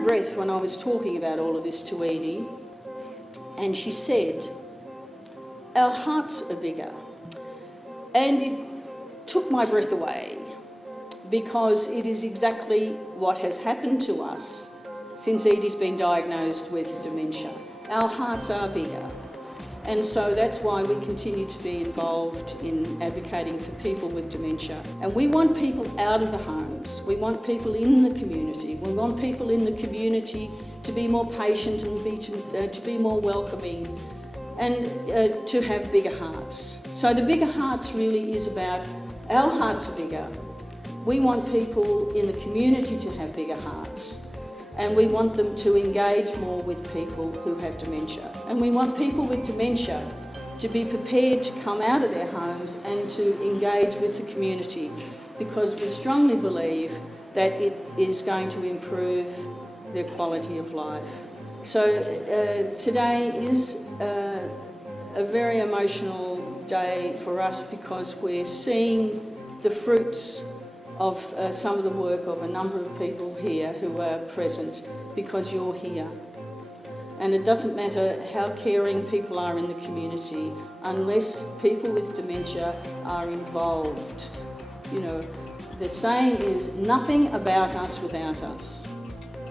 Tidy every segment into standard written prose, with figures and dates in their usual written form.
a breath when I was talking about all of this to Edie, and she said, "Our hearts are bigger." And it took my breath away, because it is exactly what has happened to us since Edie's been diagnosed with dementia. Our hearts are bigger. And so that's why we continue to be involved in advocating for people with dementia. And we want people out of the homes. We want people in the community. We want people in the community to be more patient and to be more welcoming and to have bigger hearts. So the bigger hearts really is about our hearts are bigger. We want people in the community to have bigger hearts. And we want them to engage more with people who have dementia. And we want people with dementia to be prepared to come out of their homes and to engage with the community, because we strongly believe that it is going to improve their quality of life. So today is a very emotional day for us, because we're seeing the fruits of some of the work of a number of people here who are present, because you're here. And it doesn't matter how caring people are in the community, unless people with dementia are involved. You know, the saying is, nothing about us without us.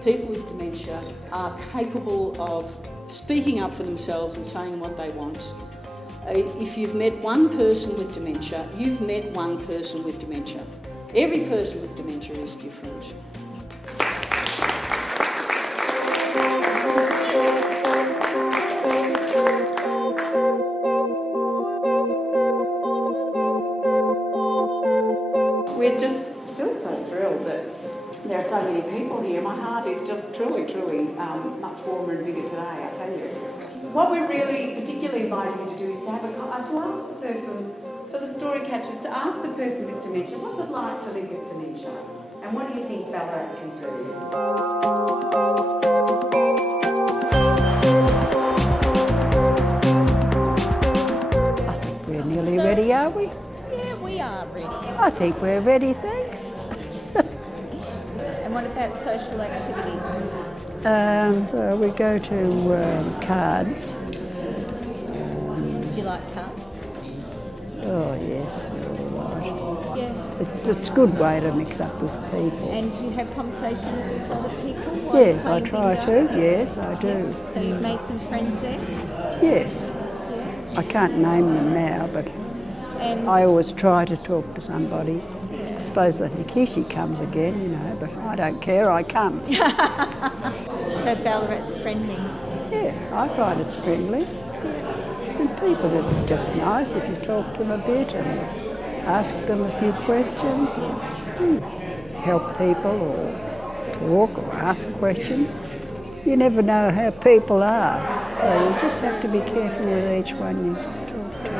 People with dementia are capable of speaking up for themselves and saying what they want. If you've met one person with dementia, you've met one person with dementia. Every person with dementia is different. We're just still so thrilled that there are so many people here. My heart is just truly, truly much warmer and bigger today, I tell you. What we're really particularly inviting you to do is to have to ask the person, for the story catchers, to ask the person with dementia, what's it like to live with dementia? And what do you think Ballarat can do? I think we're nearly ready, are we? Yeah, we are ready. I think we're ready, thanks. And what about social activities? Well, we go to cards. Do you like cards? Oh, yes, all right. Yeah. It's a good way to mix up with people. And do you have conversations with other people? while Yes, I playing try bingo? to. Yes, I do. Yeah. So you've made some friends there? Yes. Yeah. I can't name them now, but And I always try to talk to somebody. I suppose they think, here she comes again, you know, but I don't care, I come. so Ballarat's friendly. Yeah, I find it's friendly. And people are just nice if you talk to them a bit and ask them a few questions. Help people or talk or ask questions. You never know how people are, so you just have to be careful with each one you talk to.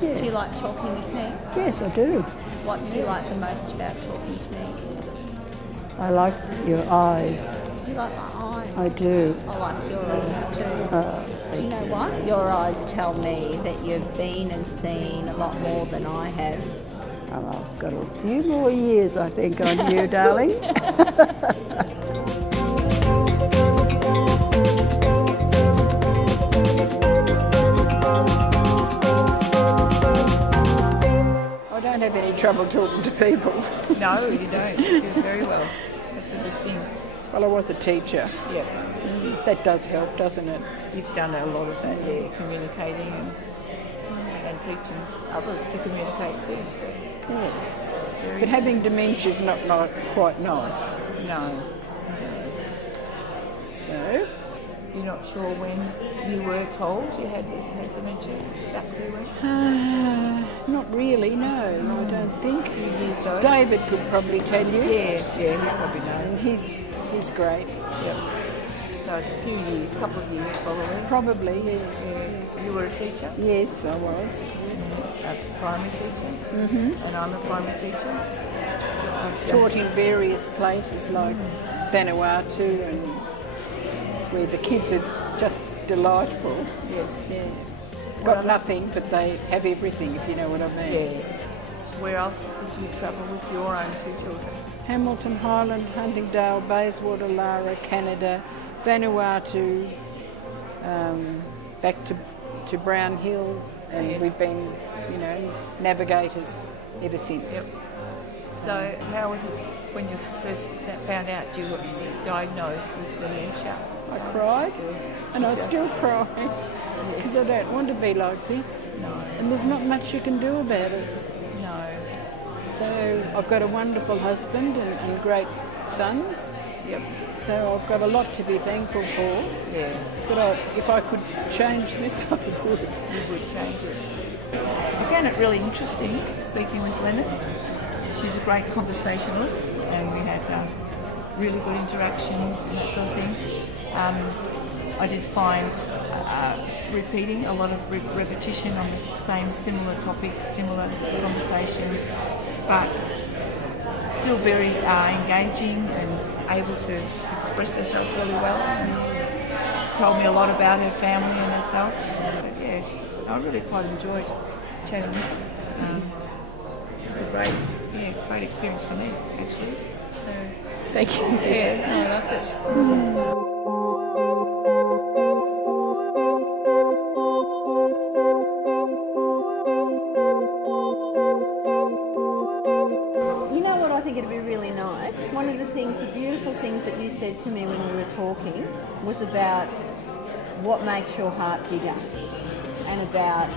Yeah. Do you like talking with me? Yes, I do. What do you like the most about talking to me? I like your eyes. You like my eyes? I do. I like your eyes too. Do you know what? Your eyes tell me that you've been and seen a lot more than I have. Well, I've got a few more years, I think, on you, darling. I don't have any trouble talking to people. No, you don't. You do very well. That's a good thing. Well, I was a teacher. Yeah. That does help, doesn't it? You've done a lot of that, yeah, communicating and teaching others to communicate too. So. Yes. But having dementia is not quite nice. No. So, You're not sure when you were told you had dementia, exactly when? not really, no, I don't think. A few years though. David could probably tell you. Yeah, he probably knows. And he's great. Yeah. So it's a few years, a couple of years probably. Probably, yes. Yeah. You were a teacher? Yes, I was. Yes. A primary teacher? And I'm a primary teacher. I've Taught in various places like Vanuatu, and where the kids are just delightful. Yes. Yeah. Got nothing, but they have everything, if you know what I mean. Yeah. where else did you travel with your own 2 children? Hamilton, Highland, Huntingdale, Bayswater, Lara, Canada, Vanuatu, back to Brown Hill, and Yes. we've been, navigators ever since. Yep. So how was it when you first found out you were diagnosed with dementia? I cried, and I still cry, because I don't want to be like this. No. And there's not much you can do about it. No. So I've got a wonderful husband and great sons. Yep. So I've got a lot to be thankful for. Yeah. But if I could change this, I would. You would change it. I found it really interesting speaking with Lennis. She's a great conversationalist, and we had really good interactions and that sort of thing. I did find repeating a lot of repetition on the same similar topics, similar conversations, but still very engaging and able to express herself really well. And told me a lot about her family and herself. But yeah, I really quite enjoyed chatting with her. It's a great experience for me, actually. So, Thank you. yeah, I loved it. You know what I think it'd be really nice? One of the things, the beautiful things that you said to me when we were talking was about what makes your heart bigger, and about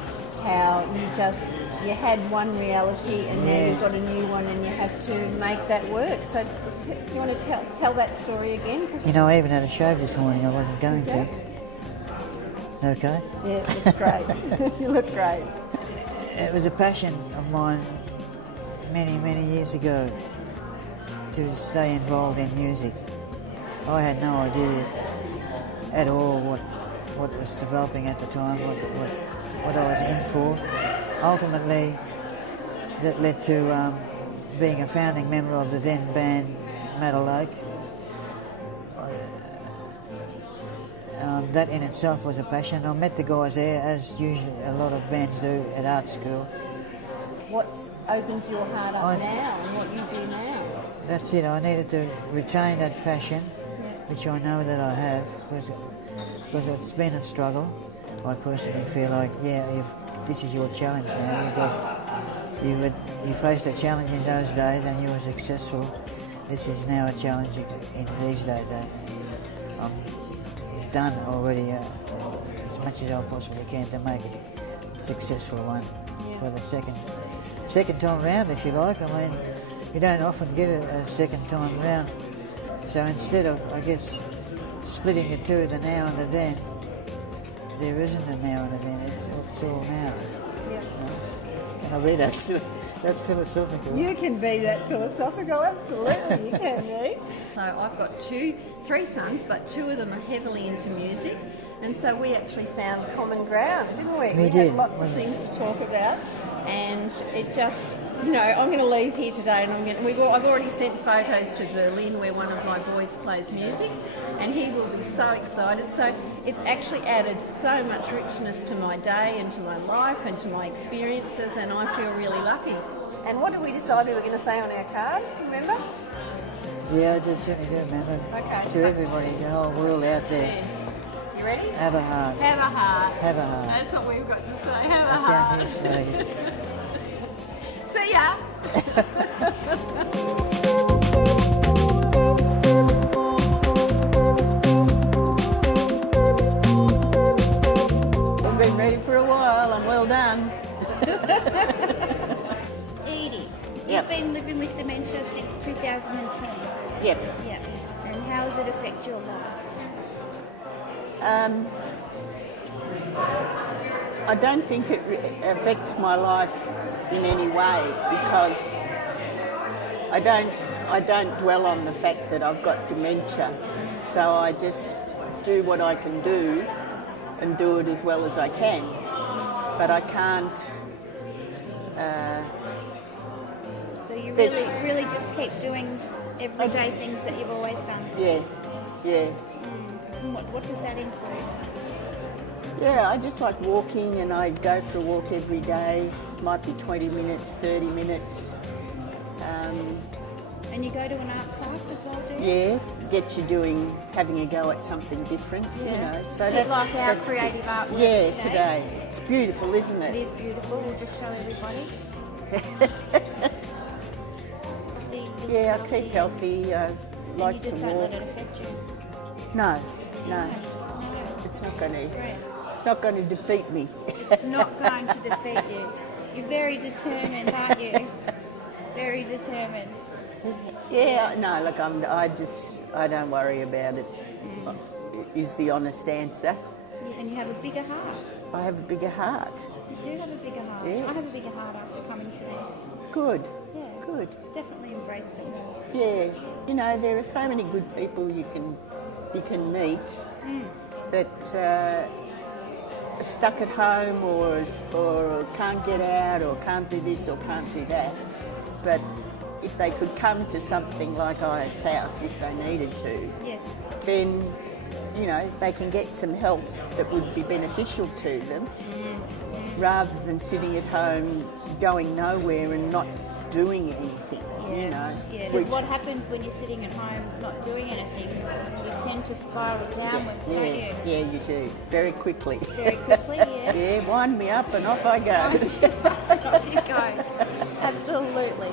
how you had one reality and now you've got a new one and you have to make that work. So do you want to tell that story again? I even had a shave this morning. I wasn't going to. Okay. Yeah, it looks great. You look great. It was a passion of mine many, many years ago to stay involved in music. I had no idea at all what was developing at the time, what I was in for. Ultimately, that led to being a founding member of the then band Meadow Lake. That in itself was a passion. I met the guys there, as usually a lot of bands do at art school. What opens your heart up now and what you do now? That's it. I needed to retain that passion, which I know that I have, because it's been a struggle. I personally feel like, if this is your challenge now. You faced a challenge in those days and you were successful. This is now a challenge in these days. I've done already as much as I possibly can to make it a successful one for the second time round, if you like. I mean, you don't often get it a second time round. So instead of, I guess, splitting the two, the now and the then, there isn't a now and a then. It's all now. Yeah. Can I be that philosophical? You can be that philosophical, absolutely, you can be. So I've got three sons, but 2 of them are heavily into music, and so we actually found common ground, didn't we? We did. had lots of things to talk about, and it just, I'm going to leave here today, and I've already sent photos to Berlin where one of my boys plays music, and he will be so excited. So it's actually added so much richness to my day and to my life and to my experiences, and I feel really lucky. And what did we decide we were going to say on our card? Remember? Yeah, I certainly do remember. Okay. To everybody, the whole world out there. Yeah. You ready? Have a heart. Have a heart. Have a heart. That's what we've got to say. Have a That's heart. our new slogan. See ya. I've been ready for a while, and well done. Edie, Yep. you've been living with dementia since 2010. Yep. Yep. And how does it affect your life? I don't think it affects my life in any way, because I don't dwell on the fact that I've got dementia. So I just do what I can do and do it as well as I can. But I can't. So you There's- really just keep doing everyday things that you've always done. Yeah. And what does that include? Yeah, I just like walking, and I go for a walk every day. might be 20 minutes, 30 minutes. And you go to an art class as well, do you? Yeah, get you having a go at something different, you know. So Bit like our creative art work today. It's beautiful, isn't it? It is beautiful. We'll just show everybody. Yeah, I keep healthy. I like you to just walk. don't let it affect you. No. It's not going to. It's not going to defeat me. It's not going to defeat you. You're very determined, aren't you? Very determined. Yeah, no, look, I don't worry about it, is the honest answer. And you have a bigger heart. I have a bigger heart. You do have a bigger heart. Yeah. I have a bigger heart after coming today. Good. Yeah. Good. Definitely embraced it more. Yeah. You know, there are so many good people you can meet that are stuck at home or can't get out or can't do this or can't do that. But if they could come to something like Aya's house if they needed to, Yes. then, you know, they can get some help that would be beneficial to them rather than sitting at home going nowhere and not doing anything, you know. Yeah, which- what happens when you're sitting at home not doing anything? You tend to spiral downwards, don't you? Yeah, you do. Very quickly. Very quickly, yeah. Yeah, wind me up and off I go. Off you go. Absolutely.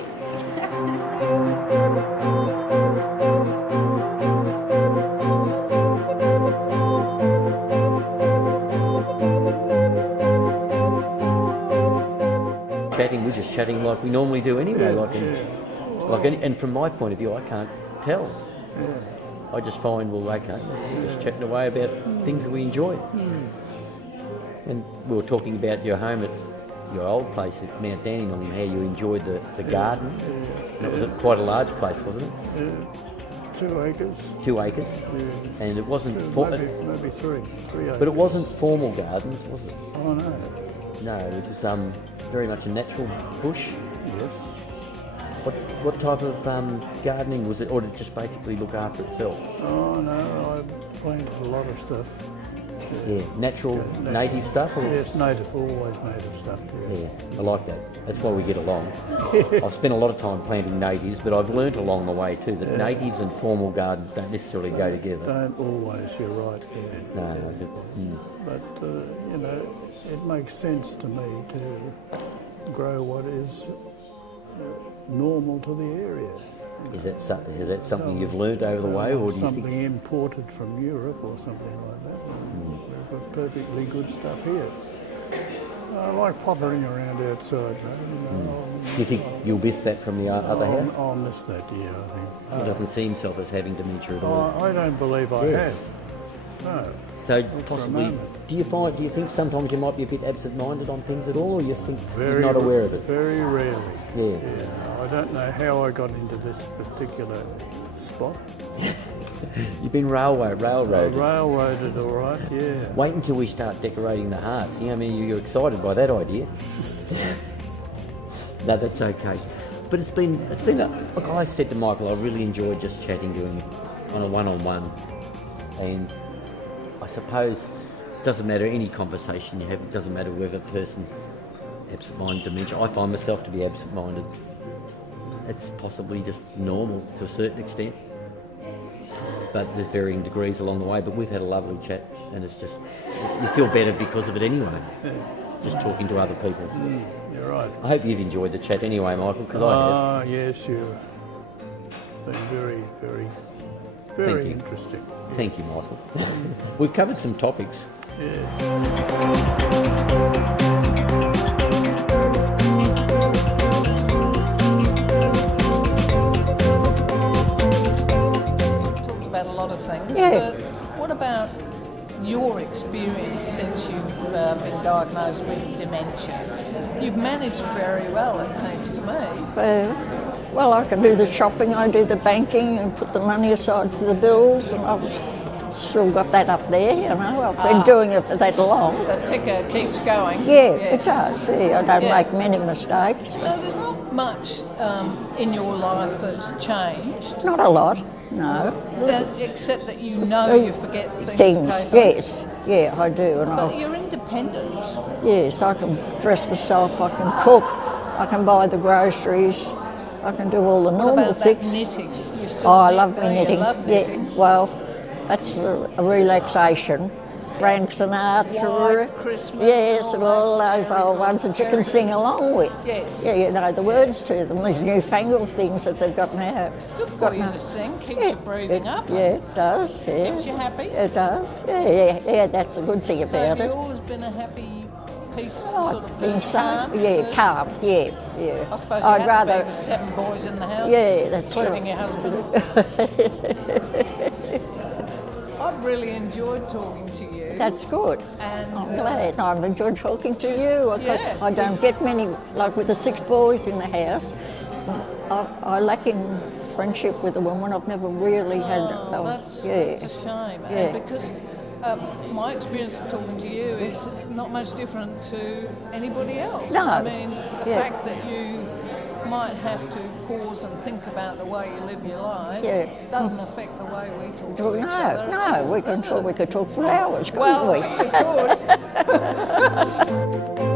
We're just chatting like we normally do anyway. And from my point of view, I can't tell. I just find, well, okay, we're just chatting away about things that we enjoy. And we were talking about your home at your old place at Mount Dandenong and how you enjoyed the garden. And it was quite a large place, wasn't it? 2 acres. 2 acres. Yeah. And it wasn't... maybe three acres. But it wasn't formal gardens, was it? Oh, no. No, it was very much a natural bush. Yes. What type of gardening was it, or did it just basically look after itself? Oh, no, I planted a lot of stuff. Yeah, natural, native stuff? Or? Yes, native, always native stuff. Yeah, I like that. That's why we get along. I've spent a lot of time planting natives, but I've learnt along the way too that natives and formal gardens don't necessarily go together. Don't always, you're right. Yeah. No, but you know, it makes sense to me to grow what is normal to the area. Is that something you've learnt over the way, or do you something think imported from Europe or something like that? We've got perfectly good stuff here. I like pottering around outside. Do you think you'll miss that from the other house? I'll miss that, yeah, I think. He doesn't see himself as having dementia at all. I don't believe I have. No. So possibly, do you think sometimes you might be a bit absent-minded on things at all, or you think you're not aware of it? Very rarely. Yeah. I don't know how I got into this particular spot. You've been railroaded. Railroaded, all right, yeah. Wait until we start decorating the hearts. You know, I mean, you're excited by that idea. No, that's okay. But it's been. Look, I said to Michael, I really enjoyed just chatting to him on a one-on-one, and I suppose it doesn't matter any conversation you have. It doesn't matter whether a person absent-minded dementia. I find myself to be absent-minded. It's possibly just normal to a certain extent, but there's varying degrees along the way. But we've had a lovely chat, and it's just you feel better because of it anyway. Just talking to other people. You're right. I hope you've enjoyed the chat anyway, Michael, because I have. Ah, yes, you've been very, very, very interesting. Thank you, Michael. We've covered some topics. Talked about a lot of things, but what about your experience since you've been diagnosed with dementia? You've managed very well, it seems to me. Well, I can do the shopping, I do the banking and put the money aside for the bills, and I've still got that up there, you know. I've been doing it for that long. The ticker keeps going. Yeah, yes. it does. Yeah, I don't make many mistakes. So there's not much in your life that's changed? Not a lot. No. Except that you know you forget things. Yes. Yeah, I do. And But you're independent. yes, I can dress myself, I can cook, I can buy the groceries, I can do all the normal What about things. that knitting? You still Oh, I knit, love don't my you? knitting. Love knitting. Yeah, well, that's a relaxation. Frank Sinatra. White Christmas. Yes, and and all those Very old good, ones that you very can sing good. along with. Yes. Yeah, you know the words to them, these newfangled things that they've got now. It's good for you to sing, keeps you breathing up. Yeah, it does, yeah. Keeps you happy. It does, yeah, that's a good thing So about have it. you always been a happy, peaceful Oh, sort of being person? calm, yeah, person? calm, yeah. I suppose you I'd had rather, to be for 7 boys in the house, yeah, that's including right. your husband. I've really enjoyed talking to you. That's good. And I'm glad. I've enjoyed talking to just- you. yeah. I don't get many, like with the 6 boys in the house. I lack in friendship with a woman. I've never really had. That's a shame. Yeah. And because my experience of talking to you is not much different to anybody else. No. I mean, the Yeah. fact that you might have to pause and think about the way you live your life doesn't affect the way we talk to each other. at all, we can does talk. it? We could talk for hours, couldn't Well, we? we could.